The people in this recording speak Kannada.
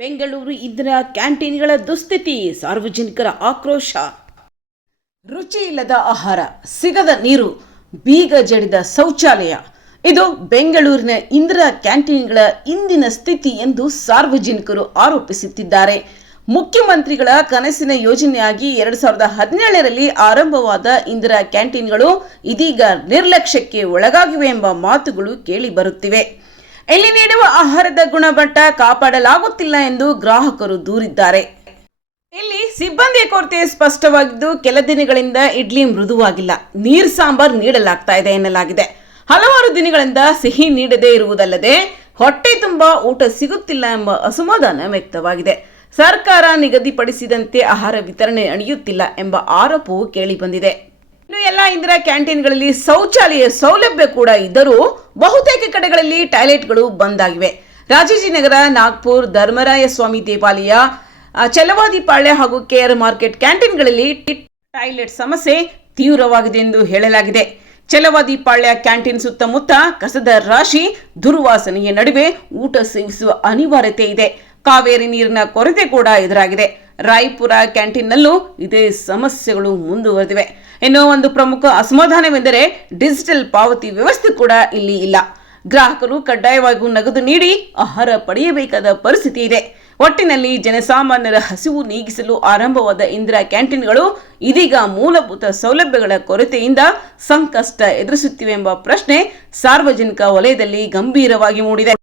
ಬೆಂಗಳೂರು ಇಂದಿರಾ ಕ್ಯಾಂಟೀನ್ಗಳ ದುಸ್ಥಿತಿ, ಸಾರ್ವಜನಿಕರ ಆಕ್ರೋಶ. ರುಚಿ ಇಲ್ಲದ ಆಹಾರ, ಸಿಗದ ನೀರು, ಬೀಗ ಜಡಿದ ಶೌಚಾಲಯ, ಇದು ಬೆಂಗಳೂರಿನ ಇಂದಿರಾ ಕ್ಯಾಂಟೀನ್ಗಳ ಇಂದಿನ ಸ್ಥಿತಿ ಎಂದು ಸಾರ್ವಜನಿಕರು ಆರೋಪಿಸುತ್ತಿದ್ದಾರೆ. ಮುಖ್ಯಮಂತ್ರಿಗಳ ಕನಸಿನ ಯೋಜನೆಯಾಗಿ 2017ರಲ್ಲಿ ಆರಂಭವಾದ ಇಂದಿರಾ ಕ್ಯಾಂಟೀನ್ಗಳು ಇದೀಗ ನಿರ್ಲಕ್ಷ್ಯಕ್ಕೆ ಒಳಗಾಗಿವೆ ಎಂಬ ಮಾತುಗಳು ಕೇಳಿ ಬರುತ್ತಿವೆ. ಇಲ್ಲಿ ನೀಡುವ ಆಹಾರದ ಗುಣಮಟ್ಟ ಕಾಪಾಡಲಾಗುತ್ತಿಲ್ಲ ಎಂದು ಗ್ರಾಹಕರು ದೂರಿದ್ದಾರೆ. ಇಲ್ಲಿ ಸಿಬ್ಬಂದಿ ಕೊರತೆ ಸ್ಪಷ್ಟವಾಗಿದ್ದು, ಕೆಲ ದಿನಗಳಿಂದ ಇಡ್ಲಿ ಮೃದುವಾಗಿಲ್ಲ, ನೀರ್ ಸಾಂಬಾರ್ ನೀಡಲಾಗ್ತಾ ಇದೆ ಎನ್ನಲಾಗಿದೆ. ಹಲವಾರು ದಿನಗಳಿಂದ ಸಿಹಿ ನೀಡದೇ ಇರುವುದಲ್ಲದೆ ಹೊಟ್ಟೆ ತುಂಬಾ ಊಟ ಸಿಗುತ್ತಿಲ್ಲ ಎಂಬ ಅಸಮಾಧಾನ ವ್ಯಕ್ತವಾಗಿದೆ. ಸರ್ಕಾರ ನಿಗದಿಪಡಿಸಿದಂತೆ ಆಹಾರ ವಿತರಣೆ ನಡೆಯುತ್ತಿಲ್ಲ ಎಂಬ ಆರೋಪವು ಕೇಳಿಬಂದಿದೆ. ಇನ್ನು ಎಲ್ಲ ಇಂದಿರಾ ಕ್ಯಾಂಟೀನ್ಗಳಲ್ಲಿ ಶೌಚಾಲಯ ಸೌಲಭ್ಯ ಕೂಡ ಇದ್ದರೂ ಬಹುತೇಕ ಕಡೆಗಳಲ್ಲಿ ಟಾಯ್ಲೆಟ್ಗಳು ಬಂದ್ ಆಗಿವೆ. ರಾಜಾಜಿನಗರ, ನಾಗ್ಪುರ್, ಧರ್ಮರಾಯ ಸ್ವಾಮಿ ದೇವಾಲಯ, ಚಲವಾದಿಪಾಳ್ಯ ಹಾಗೂ ಕೆಆರ್ ಮಾರ್ಕೆಟ್ ಕ್ಯಾಂಟೀನ್ಗಳಲ್ಲಿ ಟಾಯ್ಲೆಟ್ ಸಮಸ್ಯೆ ತೀವ್ರವಾಗಿದೆ ಎಂದು ಹೇಳಲಾಗಿದೆ. ಚಲವಾದಿಪಾಳ್ಯ ಕ್ಯಾಂಟೀನ್ ಸುತ್ತಮುತ್ತ ಕಸದ ರಾಶಿ, ದುರ್ವಾಸನೆಯ ನಡುವೆ ಊಟ ಸೇವಿಸುವ ಅನಿವಾರ್ಯತೆ ಇದೆ. ಕಾವೇರಿ ನೀರಿನ ಕೊರತೆ ಕೂಡ ಎದುರಾಗಿದೆ. ರಾಯ್ಪುರ ಕ್ಯಾಂಟೀನ್ನಲ್ಲೂ ಇದೇ ಸಮಸ್ಯೆಗಳು ಮುಂದುವರೆದಿವೆ. ಇನ್ನೂ ಒಂದು ಪ್ರಮುಖ ಅಸಮಾಧಾನವೆಂದರೆ ಡಿಜಿಟಲ್ ಪಾವತಿ ವ್ಯವಸ್ಥೆ ಕೂಡ ಇಲ್ಲಿ ಇಲ್ಲ. ಗ್ರಾಹಕರು ಕಡ್ಡಾಯವಾಗಿ ನಗದು ನೀಡಿ ಆಹಾರ ಪಡೆಯಬೇಕಾದ ಪರಿಸ್ಥಿತಿ ಇದೆ. ಒಟ್ಟಿನಲ್ಲಿ ಜನಸಾಮಾನ್ಯರ ಹಸಿವು ನೀಗಿಸಲು ಆರಂಭವಾದ ಇಂದಿರಾ ಕ್ಯಾಂಟೀನ್ಗಳು ಇದೀಗ ಮೂಲಭೂತ ಸೌಲಭ್ಯಗಳ ಕೊರತೆಯಿಂದ ಸಂಕಷ್ಟ ಎದುರಿಸುತ್ತಿವೆ ಎಂಬ ಪ್ರಶ್ನೆ ಸಾರ್ವಜನಿಕ ವಲಯದಲ್ಲಿ ಗಂಭೀರವಾಗಿ ಮೂಡಿದೆ.